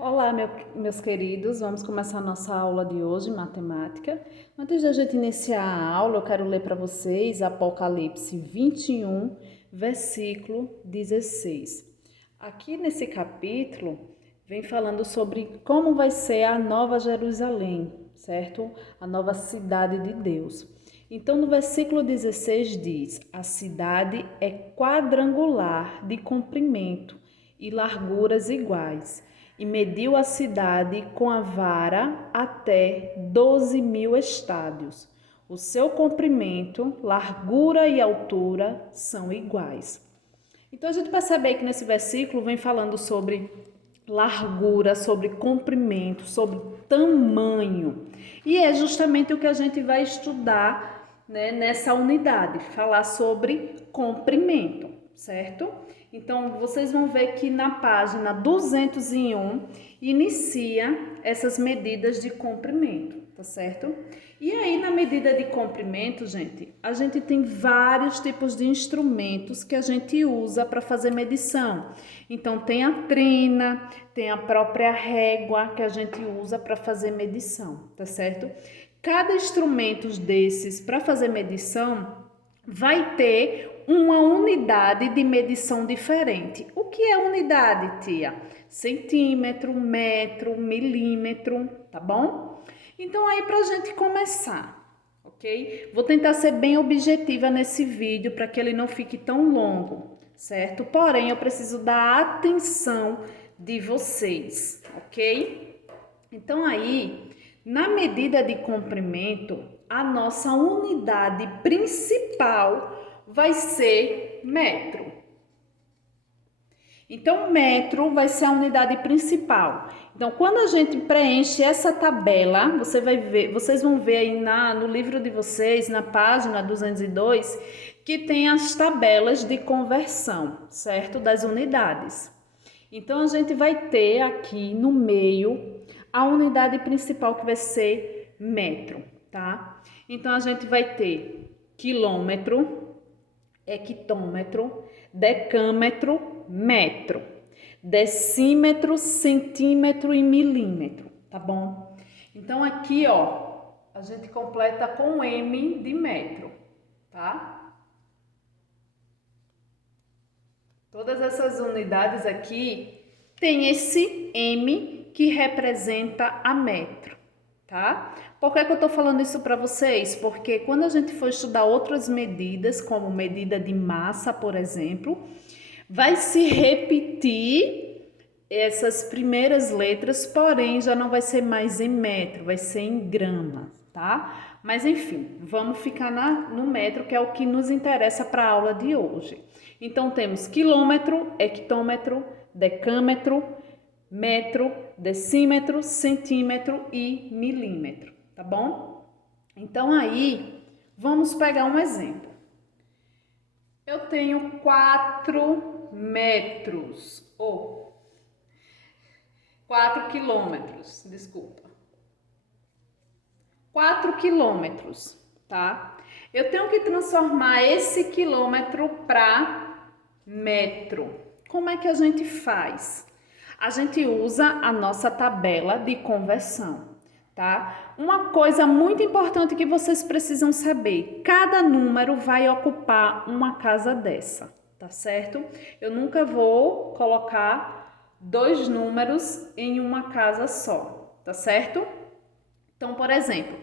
Olá, meus queridos, vamos começar a nossa aula de hoje, matemática. Antes da gente iniciar a aula, eu quero ler para vocês Apocalipse 21, versículo 16. Aqui nesse capítulo, vem falando sobre como vai ser a nova Jerusalém, certo? A nova cidade de Deus. Então, no versículo 16 diz: a cidade é quadrangular de comprimento e larguras iguais, e mediu a cidade com a vara até 12.000 estádios. O seu comprimento, largura e altura são iguais. Então a gente percebe aí que nesse versículo vem falando sobre largura, sobre comprimento, sobre tamanho. E é justamente o que a gente vai estudar, né, nessa unidade, falar sobre comprimento, certo? Então, vocês vão ver que na página 201 inicia essas medidas de comprimento, tá certo? E aí, na medida de comprimento, gente, a gente tem vários tipos de instrumentos que a gente usa para fazer medição. Então, tem a trina, tem a própria régua que a gente usa para fazer medição, tá certo? Cada instrumento desses para fazer medição vai ter uma unidade de medição diferente. O que é unidade, tia? Centímetro, metro, milímetro, tá bom? Então, aí para a gente começar, ok? Vou tentar ser bem objetiva nesse vídeo para que ele não fique tão longo, certo? Porém, eu preciso da atenção de vocês, ok? Então, aí, na medida de comprimento, a nossa unidade principal vai ser metro. Então, metro vai ser a unidade principal. Então, quando a gente preenche essa tabela, vocês vão ver aí no livro de vocês, na página 202, que tem as tabelas de conversão, certo? Das unidades. Então, a gente vai ter aqui no meio a unidade principal que vai ser metro, tá? Então, a gente vai ter quilômetro, hectômetro, decâmetro, metro, decímetro, centímetro e milímetro, tá bom? Então, aqui, ó, a gente completa com M de metro, tá? Todas essas unidades aqui tem esse M que representa a metro, tá? Por que eu tô falando isso para vocês? Porque quando a gente for estudar outras medidas, como medida de massa, por exemplo, vai se repetir essas primeiras letras, porém já não vai ser mais em metro, vai ser em gramas, tá? Mas enfim, vamos ficar no metro, que é o que nos interessa para a aula de hoje. Então temos quilômetro, hectômetro, decâmetro, metro, decímetro, centímetro e milímetro, tá bom? Então aí, vamos pegar um exemplo. Eu tenho 4 metros, ou 4 quilômetros, desculpa. 4 quilômetros, tá? Eu tenho que transformar esse quilômetro para metro. Como é que a gente faz? A gente usa a nossa tabela de conversão, tá? Uma coisa muito importante que vocês precisam saber: cada número vai ocupar uma casa dessa, tá certo? Eu nunca vou colocar 2 números em uma casa só, tá certo? Então, por exemplo,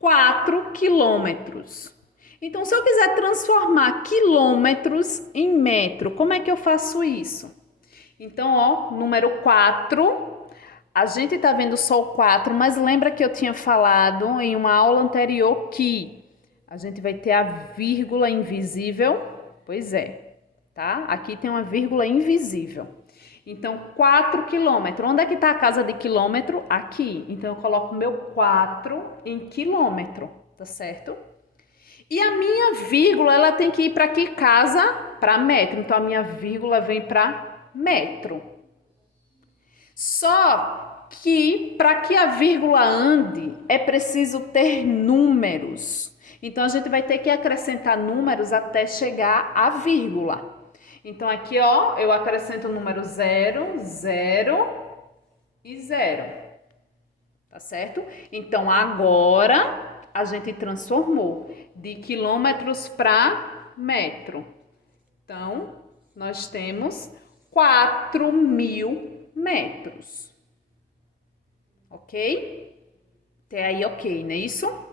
4 quilômetros. Então, se eu quiser transformar quilômetros em metro, como é que eu faço isso? Então, ó, número 4, a gente tá vendo só o 4, mas lembra que eu tinha falado em uma aula anterior que a gente vai ter a vírgula invisível? Pois é, tá? Aqui tem uma vírgula invisível. Então, 4 quilômetros. Onde é que está a casa de quilômetro? Aqui. Então, eu coloco meu 4 em quilômetro, tá certo? E a minha vírgula, ela tem que ir para que casa? Para metro. Então, a minha vírgula vem para metro. Só que, para que a vírgula ande, é preciso ter números. Então, a gente vai ter que acrescentar números até chegar à vírgula. Então, aqui, ó, eu acrescento o número 0, 0, e 0. Tá certo? Então, agora a gente transformou de quilômetros para metro. Então, nós temos 4.000 metros. Ok? Até aí, ok, não é isso?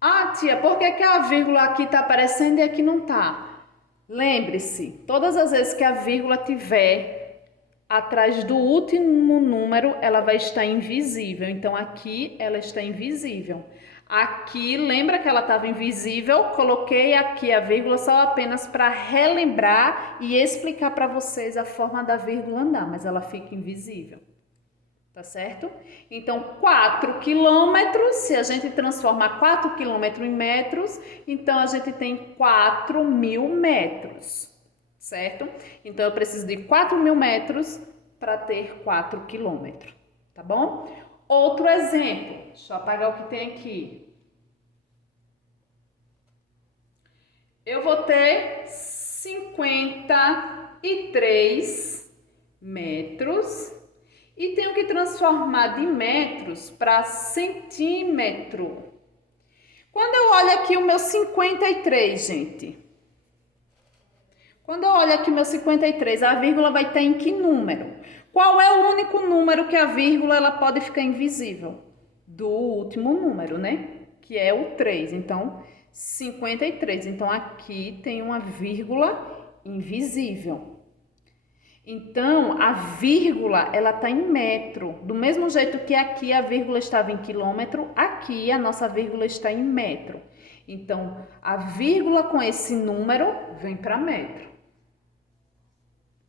Ah, tia, por que a vírgula aqui está aparecendo e aqui não está? Lembre-se, todas as vezes que a vírgula tiver atrás do último número, ela vai estar invisível. Então, aqui ela está invisível. Aqui, lembra que ela estava invisível? Coloquei aqui a vírgula só apenas para relembrar e explicar para vocês a forma da vírgula andar, mas ela fica invisível. Tá certo? Então, 4 quilômetros, se a gente transformar 4 quilômetros em metros, então a gente tem 4.000 metros, certo? Então, eu preciso de 4.000 metros para ter 4 quilômetros, tá bom? Outro exemplo, deixa eu apagar o que tem aqui. Eu vou ter 53 metros e tenho que transformar de metros para centímetro. Quando eu olho aqui o meu 53, gente. Quando eu olho aqui o meu 53, a vírgula vai estar em que número? Qual é o único número que a vírgula ela pode ficar invisível? Do último número, né? Que é o 3. Então, 53. Então, aqui tem uma vírgula invisível. Então, a vírgula, ela está em metro. Do mesmo jeito que aqui a vírgula estava em quilômetro, aqui a nossa vírgula está em metro. Então, a vírgula com esse número vem para metro.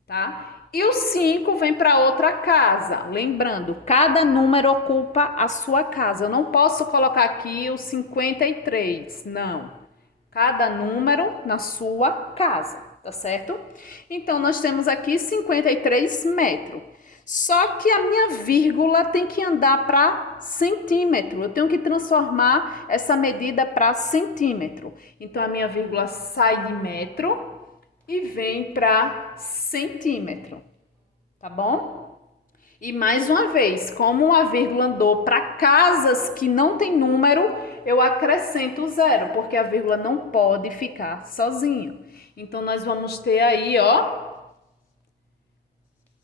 Tá? E o 5 vem para outra casa. Lembrando, cada número ocupa a sua casa. Eu não posso colocar aqui o 53, não. Cada número na sua casa. Tá certo? Então, nós temos aqui 53 metros. Só que a minha vírgula tem que andar para centímetro. Eu tenho que transformar essa medida para centímetro. Então, a minha vírgula sai de metro e vem para centímetro. Tá bom? E mais uma vez, como a vírgula andou para casas que não tem número, eu acrescento 0, porque a vírgula não pode ficar sozinha. Então, nós vamos ter aí, ó,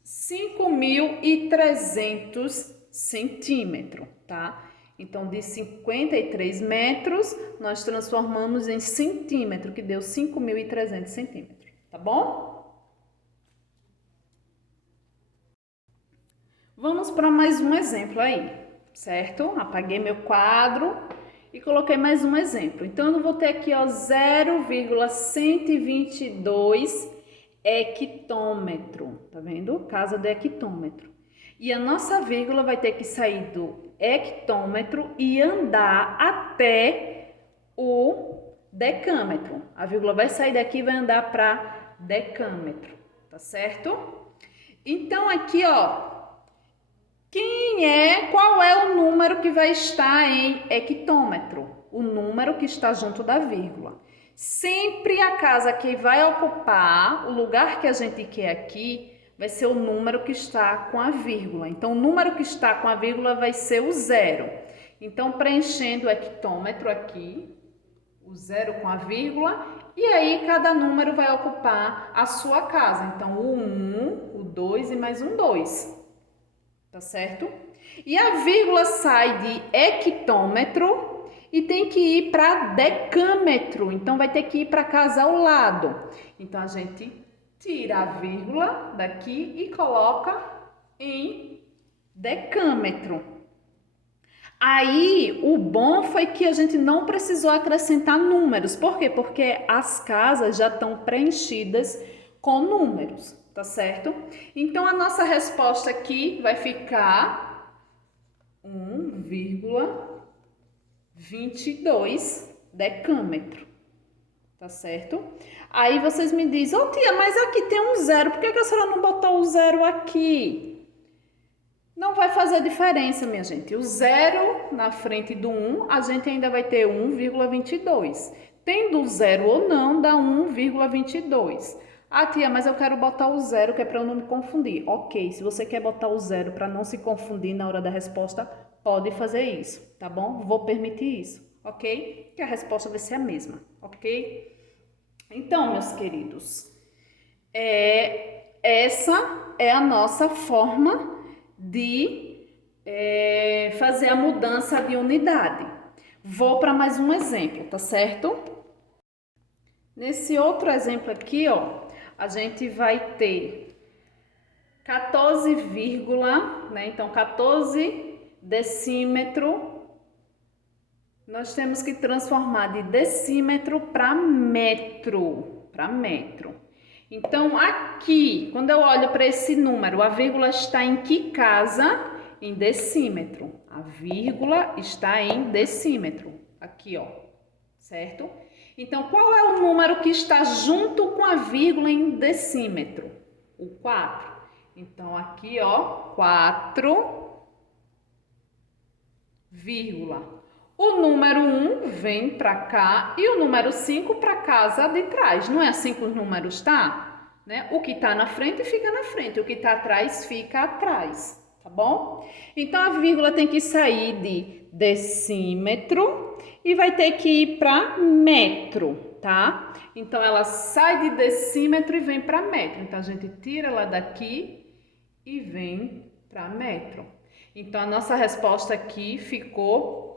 5.300 centímetros, tá? Então, de 53 metros, nós transformamos em centímetro, que deu 5.300 centímetros, tá bom? Vamos para mais um exemplo aí, certo? Apaguei meu quadro e coloquei mais um exemplo. Então, eu vou ter aqui, ó, 0,122 hectômetro. Tá vendo? Casa de hectômetro. E a nossa vírgula vai ter que sair do hectômetro e andar até o decâmetro. A vírgula vai sair daqui e vai andar para decâmetro. Tá certo? Então, aqui, ó, qual é o número que vai estar em hectômetro? O número que está junto da vírgula. Sempre a casa que vai ocupar o lugar que a gente quer aqui vai ser o número que está com a vírgula. Então, o número que está com a vírgula vai ser o 0. Então, preenchendo o hectômetro aqui, o 0 com a vírgula, e aí cada número vai ocupar a sua casa. Então, o 1, o 2 e mais um 2. Tá certo? E a vírgula sai de hectômetro e tem que ir para decâmetro. Então, vai ter que ir para casa ao lado. Então, a gente tira a vírgula daqui e coloca em decâmetro. Aí, o bom foi que a gente não precisou acrescentar números. Por quê? Porque as casas já estão preenchidas com números. Tá certo? Então, a nossa resposta aqui vai ficar 1,22 decâmetro. Tá certo? Aí vocês me dizem, ô tia, mas aqui tem um 0, por que a senhora não botou o 0 aqui? Não vai fazer diferença, minha gente. O 0 na frente do 1, a gente ainda vai ter 1,22. Tendo 0 ou não, dá 1,22. Ah, tia, mas eu quero botar o zero, que é para eu não me confundir. Ok, se você quer botar o zero para não se confundir na hora da resposta, pode fazer isso, tá bom? Vou permitir isso, ok? Que a resposta vai ser a mesma, ok? Então, meus queridos, essa é a nossa forma de fazer a mudança de unidade. Vou para mais um exemplo, tá certo? Nesse outro exemplo aqui, ó, a gente vai ter 14, né? Então, 14 decímetro. Nós temos que transformar de decímetro para metro, Então, aqui, quando eu olho para esse número, a vírgula está em que casa? Em decímetro. A vírgula está em decímetro. Aqui, ó, certo? Então, qual é o número que está junto com a vírgula em decímetro? O 4. Então, aqui, ó, 4, vírgula. O número 1 vem para cá e o número 5 para casa de trás. Não é assim que os números tá? Né? O que está na frente fica na frente, o que está atrás fica atrás, tá bom? Então, a vírgula tem que sair de decímetro e vai ter que ir para metro, tá? Então, ela sai de decímetro e vem para metro. Então, a gente tira ela daqui e vem para metro. Então, a nossa resposta aqui ficou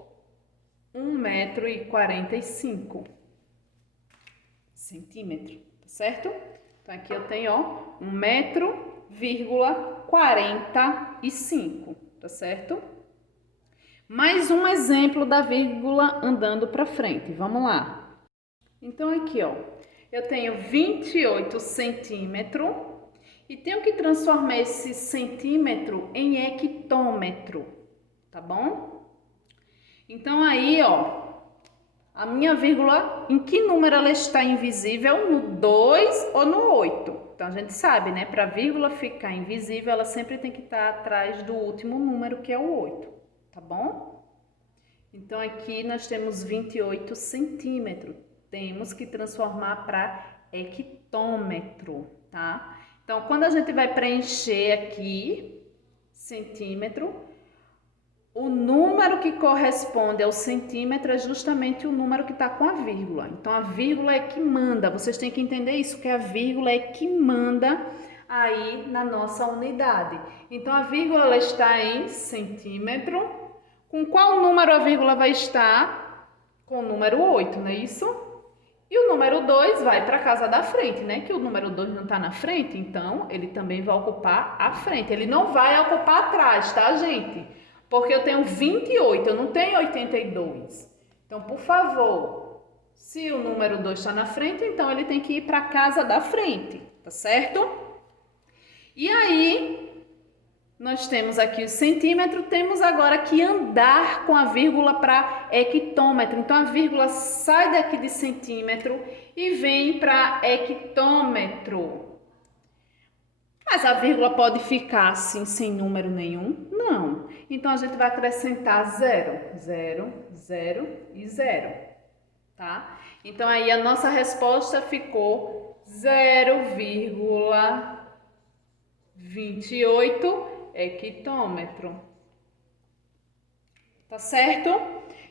1,45 m, centímetro, tá certo? Então, aqui eu tenho, ó, 1,45 m, tá certo? Mais um exemplo da vírgula andando para frente, vamos lá. Então, aqui, ó, eu tenho 28 centímetros e tenho que transformar esse centímetro em hectômetro, tá bom? Então, aí, ó, a minha vírgula, em que número ela está invisível? No 2 ou no 8? Então, a gente sabe, né? Para a vírgula ficar invisível, ela sempre tem que estar atrás do último número, que é o 8, tá bom? Então, aqui nós temos 28 centímetros. Temos que transformar para hectômetro, tá? Então, quando a gente vai preencher aqui, centímetro, o número que corresponde ao centímetro é justamente o número que está com a vírgula. Então, a vírgula é que manda. Vocês têm que entender isso, que a vírgula é que manda aí na nossa unidade. Então, a vírgula ela está em centímetro. Com qual número a vírgula vai estar? Com o número 8, não é isso? E o número 2 vai para a casa da frente, né? Que o número 2 não está na frente, então ele também vai ocupar a frente. Ele não vai ocupar atrás, tá, gente? Porque eu tenho 28, eu não tenho 82. Então, por favor, se o número 2 está na frente, então ele tem que ir para a casa da frente, tá certo? E aí, nós temos aqui o centímetro, temos agora que andar com a vírgula para hectômetro. Então, a vírgula sai daqui de centímetro e vem para hectômetro. Mas a vírgula pode ficar assim, sem número nenhum? Não. Então, a gente vai acrescentar 0, 0, 0 e 0, tá? Então, aí a nossa resposta ficou 0,28 hectômetro. Tá certo?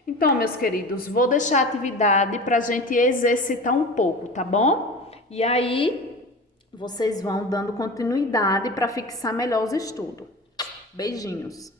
Então, meus queridos, vou deixar a atividade para a gente exercitar um pouco, tá bom? E aí, vocês vão dando continuidade para fixar melhor os estudos. Beijinhos!